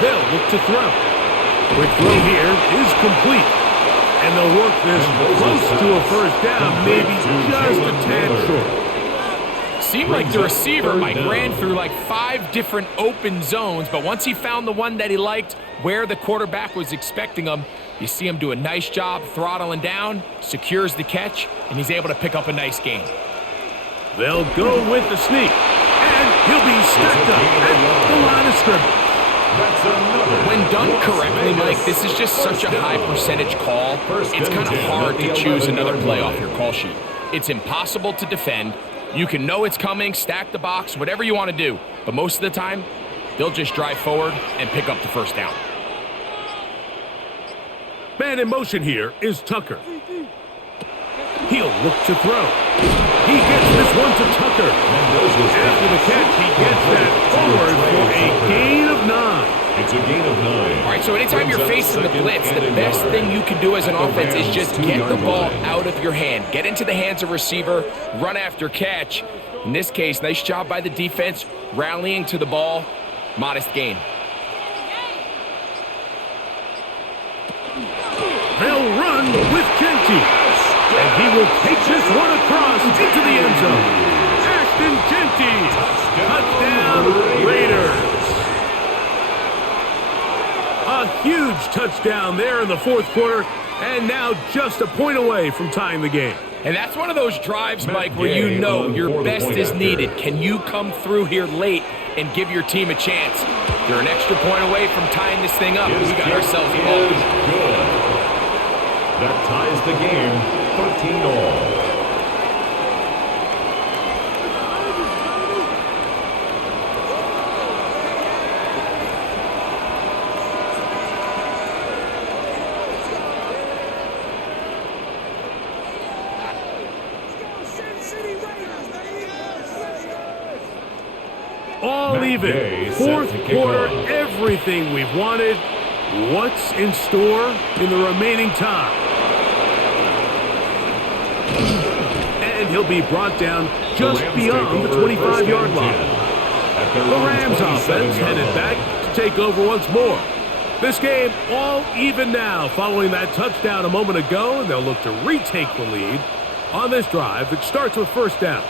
They'll look to throw. Quick throw here is complete. And they'll work this close to a first down, maybe just a tad short. Seemed like the receiver, Mike, ran through like 5 different open zones, but once he found the one that he liked where the quarterback was expecting him, you see him do a nice job throttling down, secures the catch, and he's able to pick up a nice gain. They'll go with the sneak, and he'll be stacked up at the line of scrimmage. When done correctly, Mike, this is just such a high percentage call. It's kind of hard to choose another play off your call sheet. It's impossible to defend. You can know it's coming, stack the box, whatever you want to do. But most of the time, they'll just drive forward and pick up the first down. Man in motion here is Tucker. He'll look to throw. He gets this one to Tucker. After the catch, he gets that forward for a gain of 9. It's a gain of 9. All right, so anytime you're facing the blitz, the best thing you can do as an offense is just get the ball out of your hand. Get into the hands of receiver, run after catch. In this case, nice job by the defense, rallying to the ball. Modest gain. They'll run with Genty. And he will take this one across into the end zone. Ashton Genty. Touchdown, Raiders. A huge touchdown there in the fourth quarter, and now just a point away from tying the game. And that's one of those drives, Mike, where you know your best is needed. Can you come through here late and give your team a chance? You're an extra point away from tying this thing up. We got ourselves a ball. That ties the game 13-all. All even. Fourth quarter, everything we've wanted. What's in store in the remaining time? And he'll be brought down just beyond the 25-yard line. The Rams offense headed back to take over once more. This game all even now following that touchdown a moment ago, and they'll look to retake the lead on this drive that starts with first down.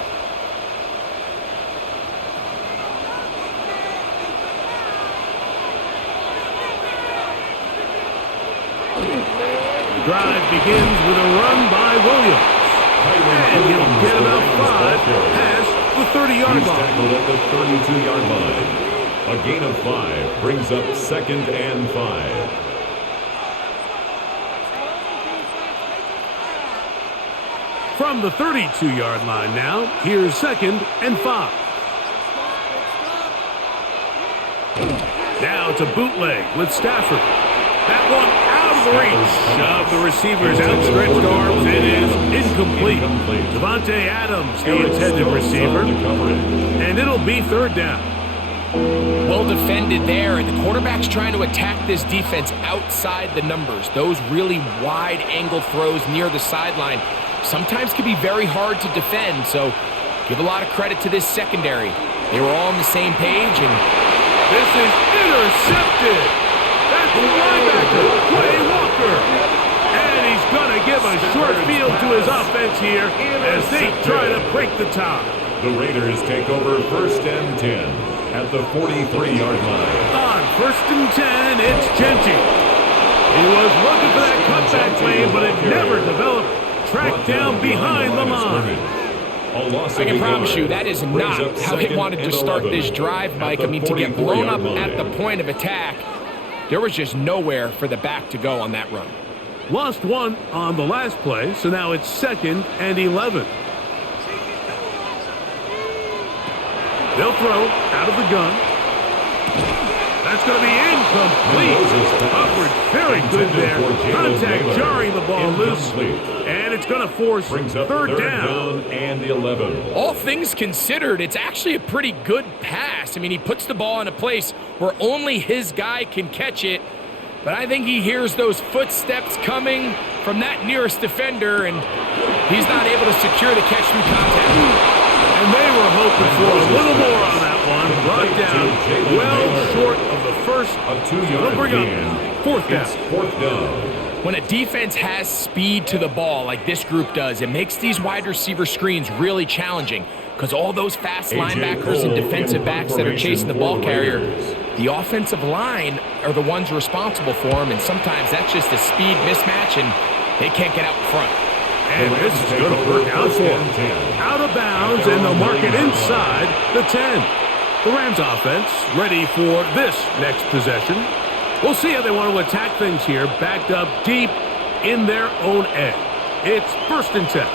The drive begins with a run by Williams. And he'll get about 5 past the 30-yard line. Tackled at the 32-yard line. A gain of 5 brings up 2nd and 5. From the 32-yard line now, here's 2nd and 5. Now it's a bootleg with Stafford. That one out of the reach of the receiver's outstretched arms. It is incomplete. Devontae Adams, the intended receiver. And it'll be 3rd down. Well defended there, and the quarterback's trying to attack this defense outside the numbers. Those really wide-angle throws near the sideline sometimes can be very hard to defend, so give a lot of credit to this secondary. They were all on the same page, and this is intercepted. That's the linebacker, Quay Walker. And he's going to give a short field to his offense here as they try to break the tie. The Raiders take over 1st and 10 at the 43-yard line. On 1st and 10, it's Genty. He was looking for that cutback lane, but it never developed. Tracked down behind the line. I can promise you that is not how they wanted to start this drive, Mike. I mean, to get blown up at the point of attack, there was just nowhere for the back to go on that run. Lost 1 on the last play, so now it's 2nd and 11. They'll throw out of the gun. That's going to be incomplete. Upward, very good there. Contact jarring the ball loose. And it's going to force 3rd down. And 11. All things considered, it's actually a pretty good pass. I mean, he puts the ball in a place where only his guy can catch it. But I think he hears those footsteps coming from that nearest defender, and he's not able to secure the catch through contact. And they were hoping for a little more on that one. Brought down well short of the first. A They'll 2-yard bring gain. up fourth down. It's fourth down. When a defense has speed to the ball like this group does, it makes these wide receiver screens really challenging because all those fast linebackers and defensive backs that are chasing the ball carrier, the offensive line are the ones responsible for them, and sometimes that's just a speed mismatch, and they can't get out in front. And this is going to work out for them. Out of bounds, and they'll mark it inside the 10. The Rams offense ready for this next possession. We'll see how they want to attack things here, backed up deep in their own end. It's 1st and 10.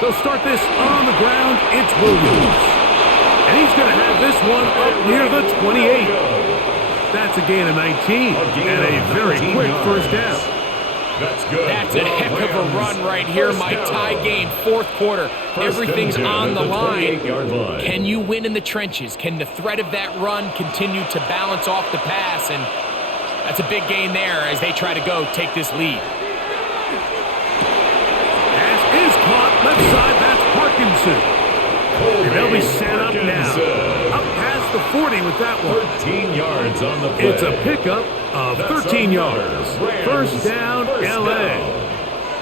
They'll start this on the ground. It's Williams. And he's going to have this one up near the 28. That's a gain of 19 and a very quick first down. That's good. That's a heck of a run right here, Mike. Tie game, 4th quarter. Everything's on the line. Can you win in the trenches? Can the threat of that run continue to balance off the pass? And that's a big gain there as they try to go take this lead. Pass is caught left side. That's Parkinson. And they'll be set up now. Up past the 40 with that one. 13 yards on the play. It's a pickup of 13 yards. First down, L.A.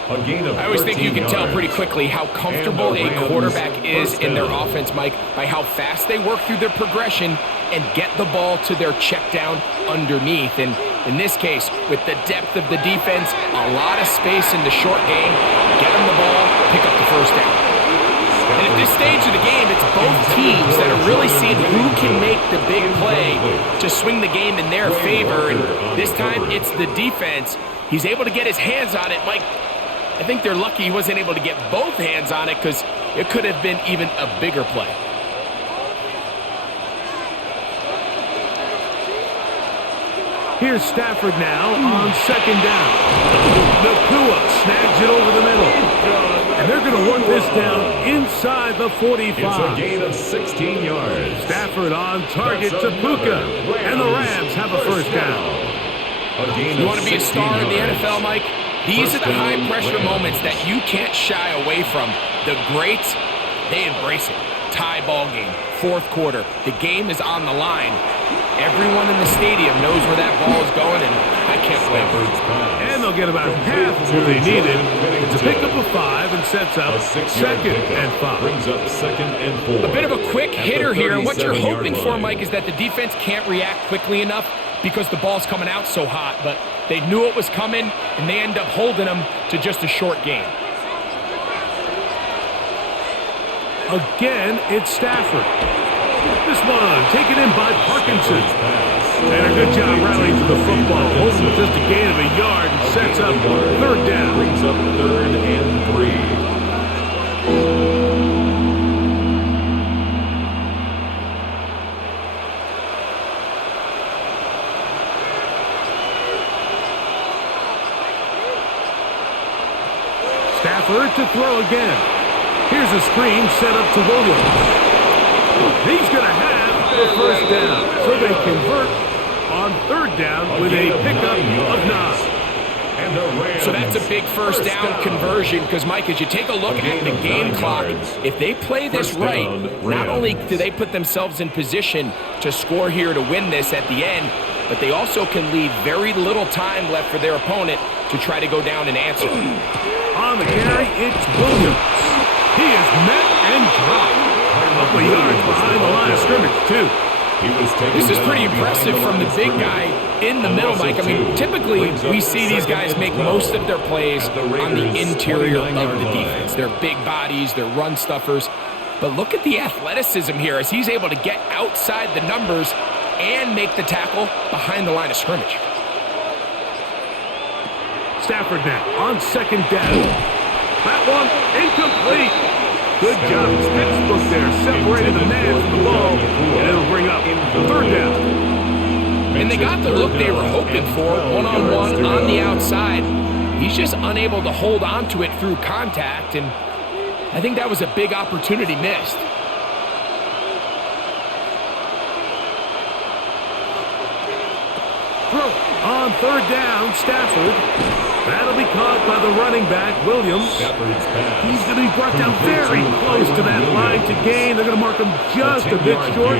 I always think you can tell pretty quickly how comfortable a quarterback is in their offense, Mike, by how fast they work through their progression and get the ball to their check down underneath. And in this case, with the depth of the defense, a lot of space in the short game, get them the ball, pick up the first down. And at this stage of the game, it's both teams that are really seeing who can make the big play to swing the game in their favor. And this time, it's the defense. He's able to get his hands on it. Mike, I think they're lucky he wasn't able to get both hands on it because it could have been even a bigger play. Here's Stafford now on 2nd down. Nakua snags it over the middle. And they're going to work this down inside the 45. It's a gain of 16 yards. Stafford on target to Puka. And the Rams have a first down. You want to be a star in the NFL, Mike? These are the high-pressure moments that you can't shy away from. The greats, they embrace it. Tie ball game, 4th quarter. The game is on the line. Everyone in the stadium knows where that ball is going, and I can't blame them. And they'll get about half of what they needed. It's a pickup of 5 and sets up 2nd and 5. Brings up 2nd and 4. A bit of a quick hitter here, and what you're hoping for, Mike, is that the defense can't react quickly enough because the ball's coming out so hot, but they knew it was coming, and they end up holding them to just a short game. Again, it's Stafford. This one taken in by Parkinson. And a good job rallying to the football. Holds with just a gain of a yard and sets up 3rd down. Brings up 3rd and 3. Stafford to throw again. Here's a screen set up to Williams. He's going to have the first down. So they convert on 3rd down with a pickup of 9. So that's a big first down conversion because, Mike, as you take a look at the game clock, if they play this right, not only do they put themselves in position to score here to win this at the end, but they also can leave very little time left for their opponent to try to go down and answer. On the carry, it's Williams. He is met and dropped. A couple of yards behind the line of scrimmage, too. This is pretty impressive from the big guy in the middle, Mike. I mean, typically we see these guys make most of their plays on the interior of the defense. They're big bodies, they're run stuffers. But look at the athleticism here as he's able to get outside the numbers and make the tackle behind the line of scrimmage. Stafford now on 2nd down. That one incomplete. Good job. Pittsburgh there separated the man from the ball, and it'll bring up 3rd down. And they got the look they were hoping for, one-on-one on the outside. He's just unable to hold on to it through contact, and I think that was a big opportunity missed. Throw on on third down, Stafford. That'll be caught by the running back, Williams. Stafford's pass. He's going to be brought down very close to that line to gain. They're going to mark him just a bit short.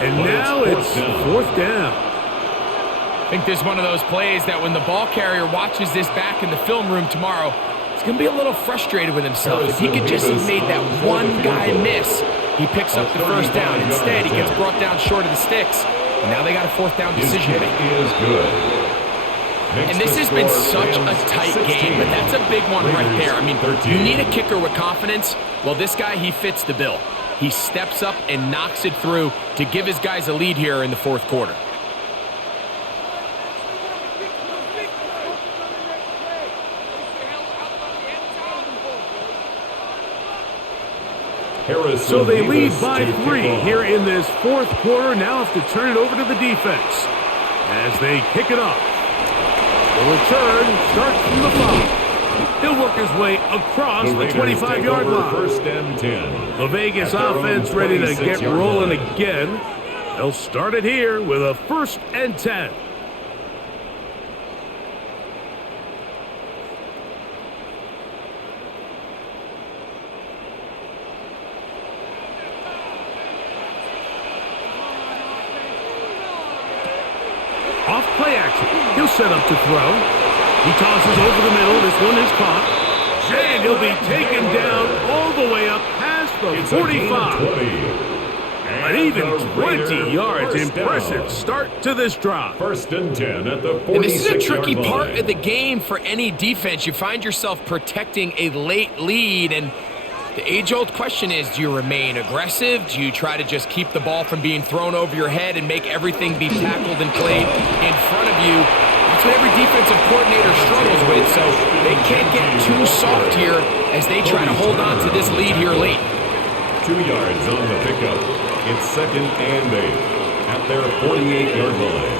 And now it's fourth down. I think this is one of those plays that when the ball carrier watches this back in the film room tomorrow, he's going to be a little frustrated with himself. If he could just have made that one guy miss, he picks up the first down. Instead, he gets brought down short of the sticks. And now they got a fourth down decision to make. And this has been such a tight game, but that's a big one right there. I mean, you need a kicker with confidence. Well, this guy, he fits the bill. He steps up and knocks it through to give his guys a lead here in the fourth quarter. So they lead by 3 here in this fourth quarter. Now have to turn it over to the defense as they kick it off. The return starts from the 5. He'll work his way across the 25-yard line. First and 10. The Vegas offense ready to get rolling again. They'll start it here with a first and 10. Off play action. He'll set up to throw. He tosses over the middle. This one is caught. And he'll be taken down all the way up past the 45. An even 20 yards. Impressive start to this drive. First and 10 at the 46-yard line. And this is a tricky part of the game for any defense. You find yourself protecting a late lead, and the age-old question is, do you remain aggressive? Do you try to just keep the ball from being thrown over your head and make everything be tackled and played in front of you? That's what every defensive coordinator struggles with, so they can't get too soft here as they try to hold on to this lead here late. 2 yards on the pickup. It's second and 8 at their 48-yard line.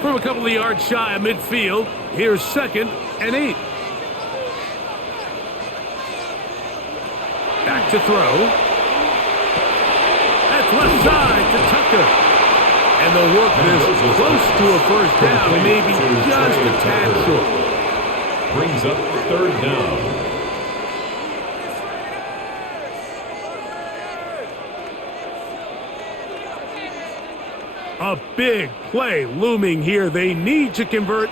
From a couple of yards shy of midfield, here's second and 8. Back to throw. That's left side to Tucker. And they'll work this close to a first down, maybe just a tad short. Brings up third down. A big play looming here. They need to convert.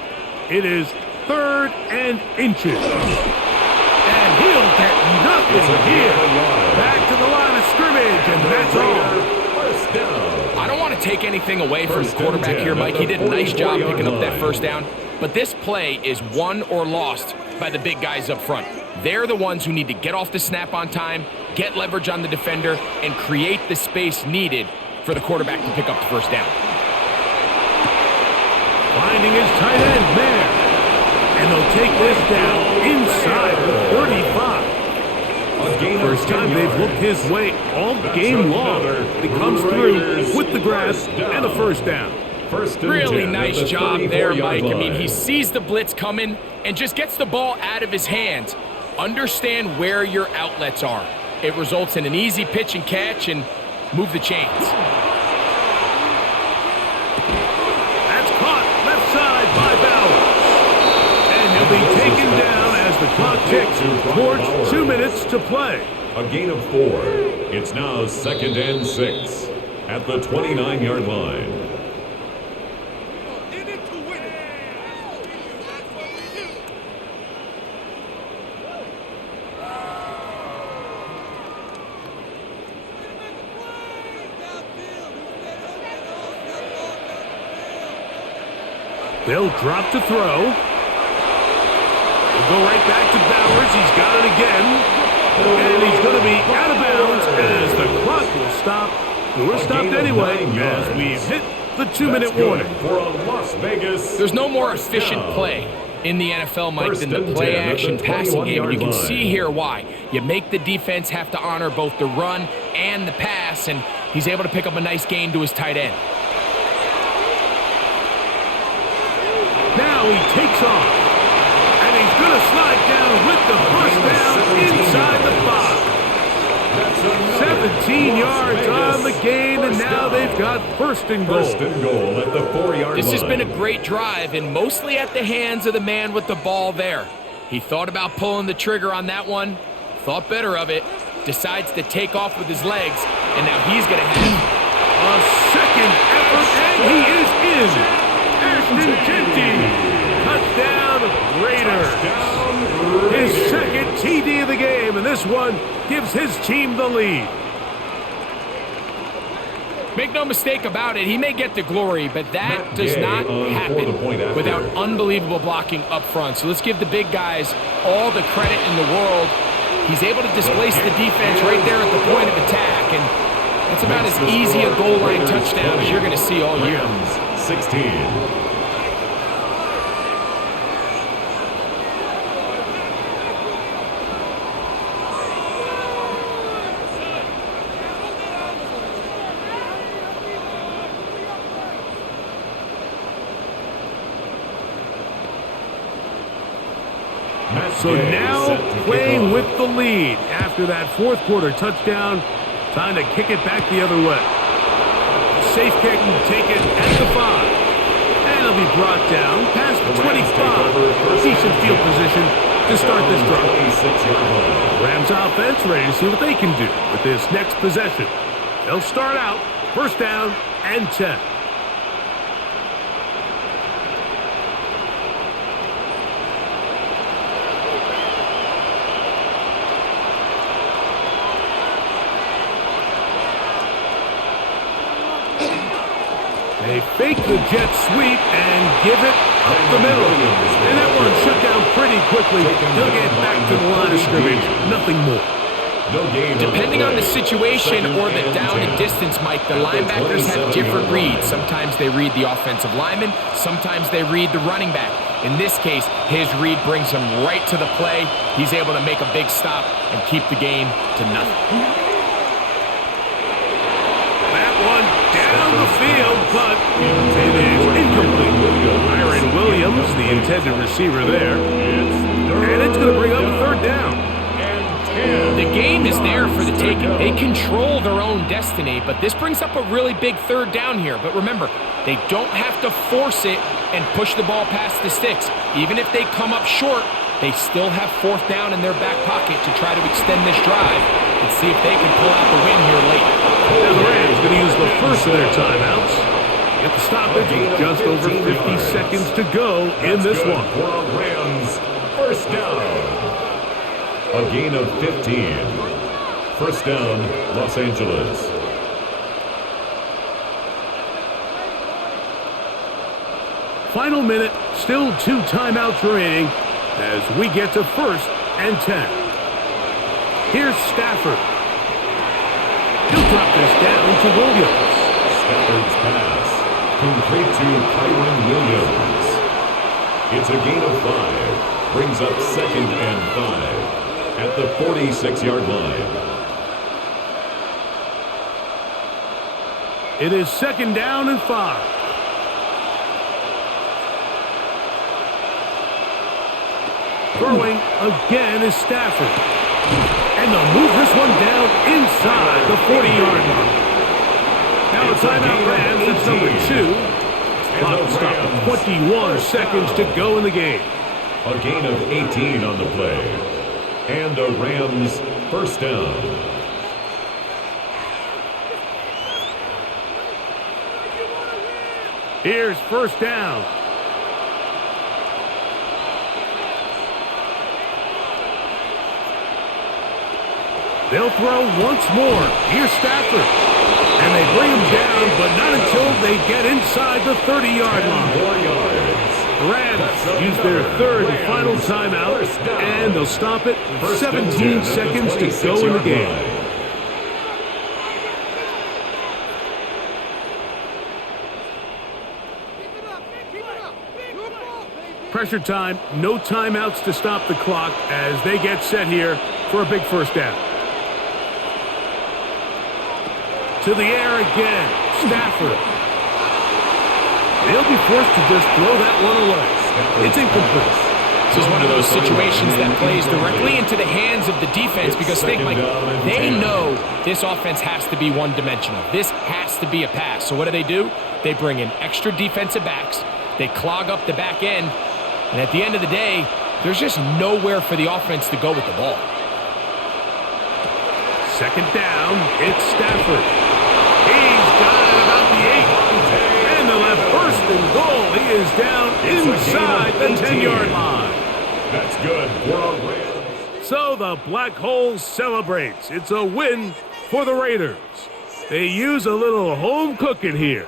It is third and inches. And he'll get nothing here. Back to the line of scrimmage, and that's all. First down. I don't want to take anything away from the quarterback here, Mike. He did a nice job picking up that first down. But this play is won or lost by the big guys up front. They're the ones who need to get off the snap on time, get leverage on the defender, and create the space needed for the quarterback to pick up the first down. Finding his tight end man. And they'll take this down inside the 35. First time they've looked his way all game long. He comes through with the grasp and a first down. Really nice job there, Mike. I mean, he sees the blitz coming and just gets the ball out of his hands. Understand where your outlets are. It results in an easy pitch and catch and move the chains. That's caught left side by Bowers. And he'll be taken down as the clock ticks towards 2 minutes to play. A gain of 4. It's now second and 6 at the 29-yard line. They'll drop to throw. He'll go right back to Bowers. He's got it again. And he's going to be out of bounds as the clock will stop. We're stopped anyway as we've hit the 2-minute warning. For a Las Vegas. There's no more efficient play in the NFL, Mike, than the play-action passing game. And you can see here why. You make the defense have to honor both the run and the pass, and he's able to pick up a nice gain to his tight end. Now he takes off. And he's going to slide down with the first down inside the 5. 17 yards on the gain, and now they've got first and goal. First and goal at the 4-yard line. This has been a great drive, and mostly at the hands of the man with the ball there. He thought about pulling the trigger on that one, thought better of it, decides to take off with his legs, and now he's going to have a second effort, and he is in. Ashton Jeanty, touchdown Raiders. His second TD of the game, and this one gives his team the lead. Make no mistake about it, he may get the glory, but that does not happen without unbelievable blocking up front. So let's give the big guys all the credit in the world. He's able to displace the defense right there at the point of attack, and that's about as easy a goal line touchdown as you're going to see all year. 16. So now playing with the lead after that fourth quarter touchdown. Time to kick it back the other way. Safe kick and take it at the 5. And it'll be brought down past the 25. Decent field position to start this drive. Rams offense ready to see what they can do with this next possession. They'll start out first down and 10. They fake the jet sweep and give it up the middle. And that one shut down pretty quickly. He'll get back to the line of scrimmage. Nothing more. Depending on the situation or the down and distance, Mike, the linebackers have different reads. Sometimes they read the offensive lineman. Sometimes they read the running back. In this case, his read brings him right to the play. He's able to make a big stop and keep the game to nothing. Down the field, but it is incomplete. Myron Williams, the intended receiver there. And it's going to bring up a third down. The game is there for the taking. They control their own destiny, but this brings up a really big third down here. But remember, they don't have to force it and push the ball past the sticks. Even if they come up short, they still have fourth down in their back pocket to try to extend this drive and see if they can pull out the win here late. Now the Rams going to use the first of their timeouts. Get the stoppage with just over 50 seconds to go in this one. Rams, first down. A gain of 15. First down, Los Angeles. Final minute, still 2 timeouts remaining as we get to first and 10. Here's Stafford. He'll drop this down to Williams. Stafford's pass, complete to Kyron Williams. It's a gain of 5, brings up second and 5 at the 46-yard line. It is second down and 5. Throwing again is Stafford. And they'll move this one down inside the 40-yard line. Now a timeout Rams, that's number 2. Clock stopped at 21 seconds to go in the game. A gain of 18 on the play. And a Rams first down. Here's first down. They'll throw once more. Here's Stafford. And they bring him down, but not until they get inside the 30-yard line. The Rams use their third and final timeout, and they'll stop it with 17 seconds to go in the game. Pressure time, no timeouts to stop the clock as they get set here for a big first down. To the air again, Stafford. They'll be forced to just throw that one away. It's incomplete. This is one of those situations that plays directly into the hands of the defense because think, Mike, they know this offense has to be one-dimensional. This has to be a pass. So what do? They bring in extra defensive backs. They clog up the back end. And at the end of the day, there's just nowhere for the offense to go with the ball. Second down, it's Stafford. He's got it about the 8. And they'll have first and goal. He is down inside the 10-yard line. That's good for a Rams. So the Black Hole celebrates. It's a win for the Raiders. They use a little home cooking here.